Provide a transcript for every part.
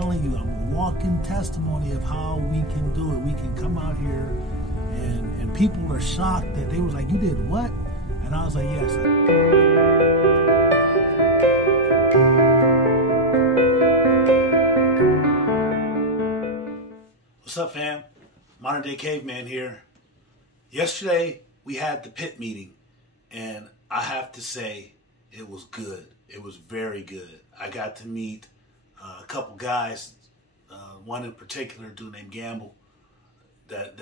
telling you, I'm a walking testimony of how we can do it. We can come out here, and people are shocked that they was like, you did what? And I was like, yes. What's up, fam? Modern Day Caveman here. Yesterday, we had the pit meeting, and I have to say, it was good. It was very good. I got to meet a couple guys, one in particular, a dude named Gamble, that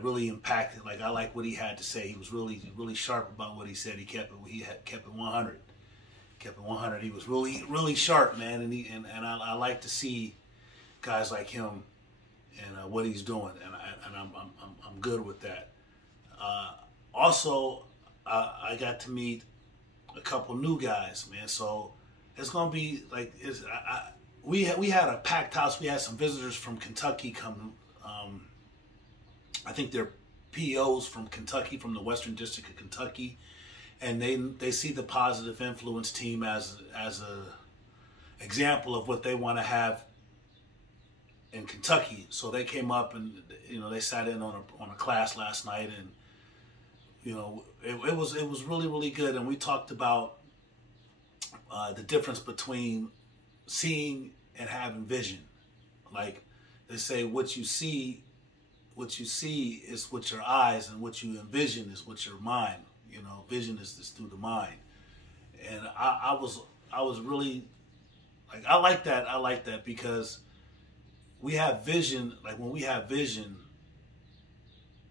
really impacted. Like, I like what he had to say. He was really sharp about what he said. He kept it 100. Kept it 100. He was really sharp, man. And I like to see guys like him and what he's doing, and I'm good with that. Also, I got to meet a couple new guys, man. So it's gonna be like we had a packed house. We had some visitors from Kentucky come. I think they're POs from Kentucky, from the Western District of Kentucky, and they see the Positive Influence team as a example of what they want to have in Kentucky. So they came up and they sat in on a class last night, and it was really good. And we talked about the difference between seeing and having vision. Like they say, what you see is with your eyes, and what you envision is with your mind. Vision is through the mind. And I was really like, I like that because we have vision. Like when we have vision,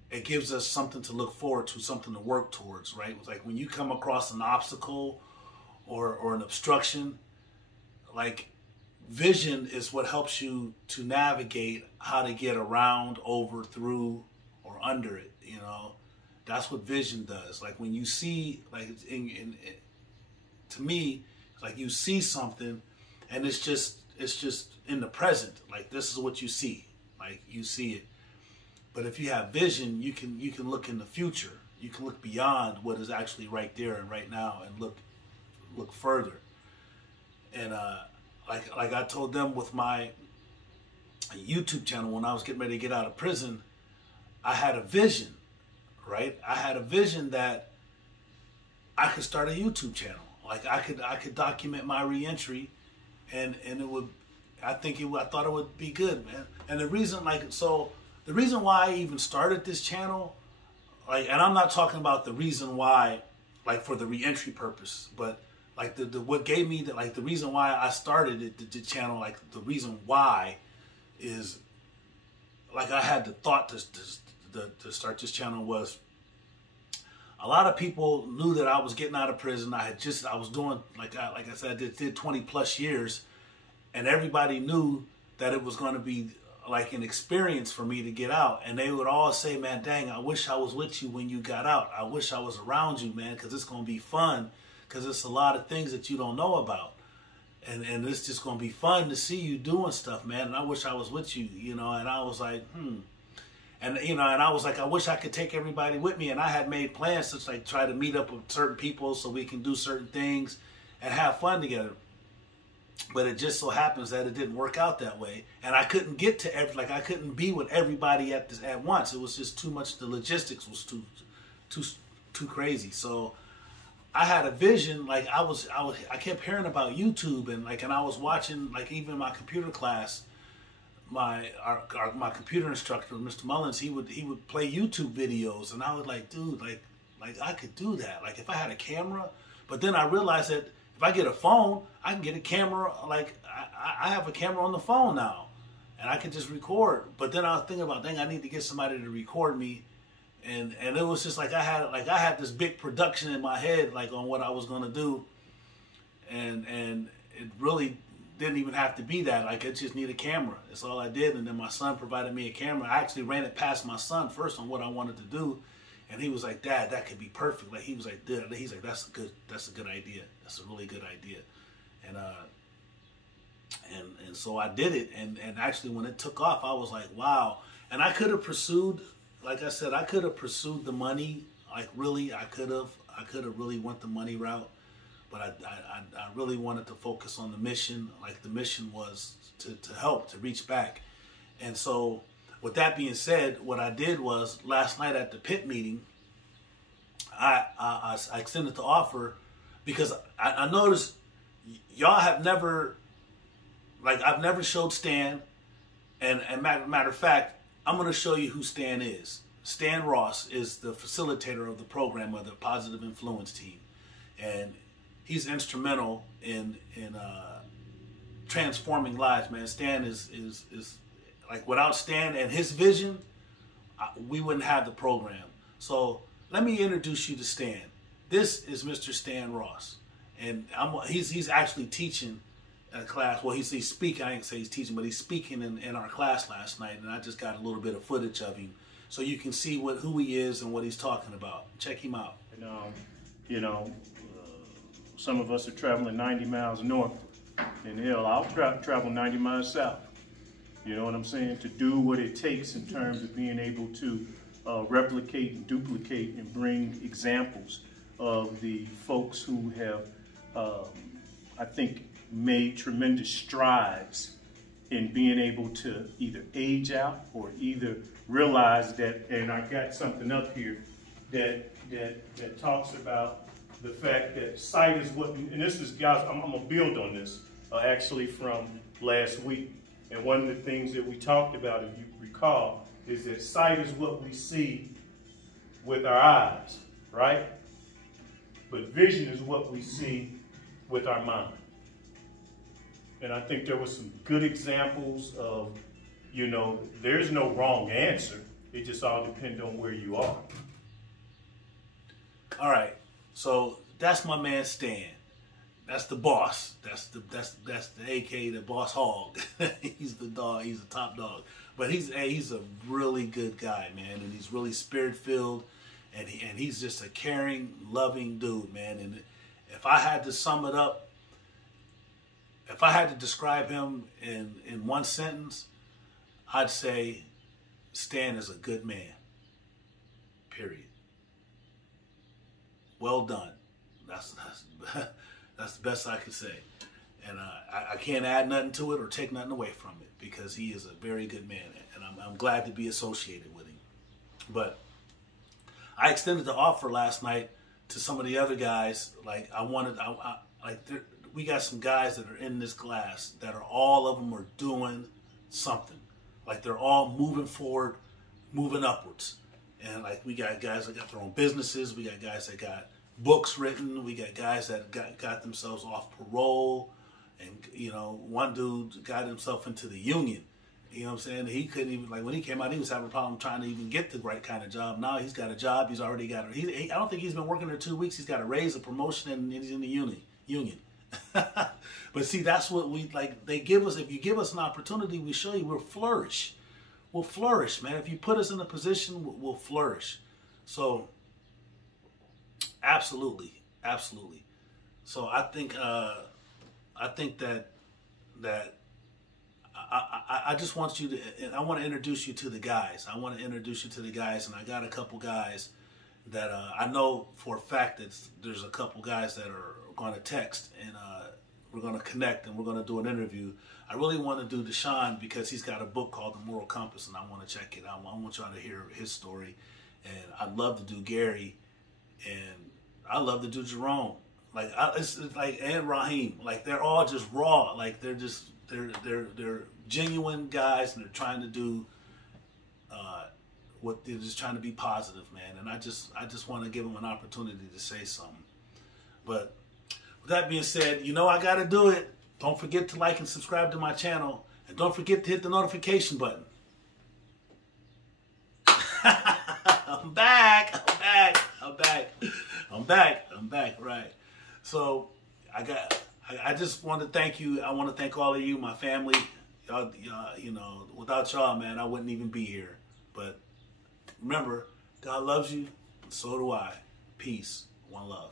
it gives us something to look forward to, something to work towards, right? It's like when you come across an obstacle or an obstruction, like vision is what helps you to navigate how to get around, over, through, or under it. That's what vision does. Like when you see, like to me, it's like you see something, and it's just in the present. Like this is what you see. Like you see it. But if you have vision, you can look in the future. You can look beyond what is actually right there and right now, and look further. And like I told them with my YouTube channel, when I was getting ready to get out of prison, I had a vision, right? I had a vision that I could start a YouTube channel. Like I could document my reentry, and it would. I thought it would be good, man. And the reason, the reason why I even started this channel, like, and I'm not talking about the reason why, like for the reentry purpose, but like what gave me the reason why I started the channel, like the reason why is, like I had the thought to start this channel was, a lot of people knew that I was getting out of prison. I was doing, like I said, I did 20 plus years, and everybody knew that it was going to be like an experience for me to get out. And they would all say, man, dang, I wish I was with you when you got out. I wish I was around you, man, because it's going to be fun, because it's a lot of things that you don't know about. And it's just going to be fun to see you doing stuff, man. And I wish I was with you, and I was like, And, and I was like, I wish I could take everybody with me. And I had made plans to like try to meet up with certain people so we can do certain things and have fun together. But it just so happens that it didn't work out that way. And I couldn't get to I couldn't be with everybody at once. It was just too much. The logistics was too crazy. So I had a vision. Like I kept hearing about YouTube, and I was watching, like, even my computer class, my computer instructor, Mr. Mullins, he would play YouTube videos, and I was like, dude, like I could do that. Like if I had a camera. But then I realized that if I get a phone, I can get a camera. Like I have a camera on the phone now, and I can just record. But then I was thinking about, dang, I need to get somebody to record me, and it was just like I had this big production in my head, like on what I was gonna do, and it really didn't even have to be that. Like I just need a camera. That's all I did. And then my son provided me a camera. I actually ran it past my son first on what I wanted to do. And he was like, Dad, that could be perfect. Like he was like, that's a good idea. That's a really good idea. And so I did it. And actually when it took off, I was like, wow. And I could have pursued, like I said, I could have pursued the money. Like really, I could have really went the money route. but I really wanted to focus on the mission. Like the mission was to help, to reach back. And so with that being said, what I did was last night at the pit meeting, I extended the offer because I noticed y'all have never, like I've never showed Stan, and matter of fact, I'm going to show you who Stan is. Stan Ross is the facilitator of the program of the Positive Influence team, and he's instrumental in transforming lives, man. Stan is like, without Stan and his vision, we wouldn't have the program. So let me introduce you to Stan. This is Mr. Stan Ross, and he's actually teaching a class. Well, he's speaking. I ain't say he's teaching, but he's speaking in our class last night, and I just got a little bit of footage of him, so you can see who he is and what he's talking about. Check him out. And some of us are traveling 90 miles north, and hell, I'll travel 90 miles south. You know what I'm saying? To do what it takes in terms of being able to replicate and duplicate and bring examples of the folks who have, I think, made tremendous strides in being able to either age out or either realize that, and I got something up here that talks about the fact that sight is what, and this is, guys, I'm gonna build on this actually from last week. And one of the things that we talked about, if you recall, is that sight is what we see with our eyes, right? But vision is what we see with our mind. And I think there were some good examples of, there's no wrong answer. It just all depends on where you are. All right, so that's my man Stan. That's the boss. That's the AK, the boss hog. He's the dog. He's the top dog. But he's a really good guy, man, and he's really spirit filled, and he's just a caring, loving dude, man. And if I had to sum it up, if I had to describe him in one sentence, I'd say Stan is a good man. Period. Well done. That's the best I can say. And I can't add nothing to it or take nothing away from it, because he is a very good man, and I'm glad to be associated with him. But I extended the offer last night to some of the other guys. Like we got some guys that are in this class that are, all of them are doing something. Like they're all moving forward, moving upwards. And like we got guys that got their own businesses. We got guys that got books written. We got guys that got themselves off parole. And, one dude got himself into the union. You know what I'm saying? He couldn't even, like when he came out, he was having a problem trying to even get the right kind of job. Now he's got a job. He's already got I don't think he's been working there 2 weeks. He's got a raise, a promotion, and he's in the union. But see, that's what we, like, they give us. If you give us an opportunity, we show you, we'll flourish. We'll flourish, man. If you put us in a position, we'll flourish. So, absolutely. So I think that I just want you to, I want to introduce you to the guys. And I got a couple guys that I know for a fact that there's a couple guys that are going to text, and we're going to connect, and we're going to do an interview. I really want to do Deshaun because he's got a book called The Moral Compass, and I want to check it out. I want y'all to hear his story. And I'd love to do Gary, and I love to do Jerome. It's like, and Raheem. Like, they're all just raw. Like, they're genuine guys, and they're trying to do what they're just trying to be positive, man. And I just want to give them an opportunity to say something. But with that being said, I got to do it. Don't forget to like and subscribe to my channel, and don't forget to hit the notification button. I'm back, right. So I just want to thank you. I want to thank all of you, my family. Y'all, without y'all, man, I wouldn't even be here. But remember, God loves you, and so do I. Peace. One love.